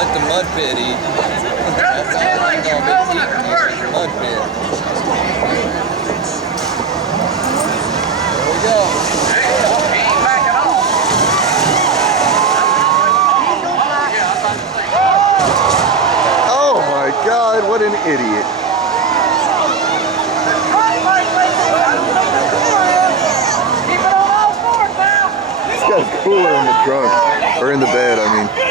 Let the mud pit eat. That's all I'm gonna be eating is the mud pit. There we go. Oh my God, what an idiot. This guy's cooler in the trunk, or in the bed, I mean.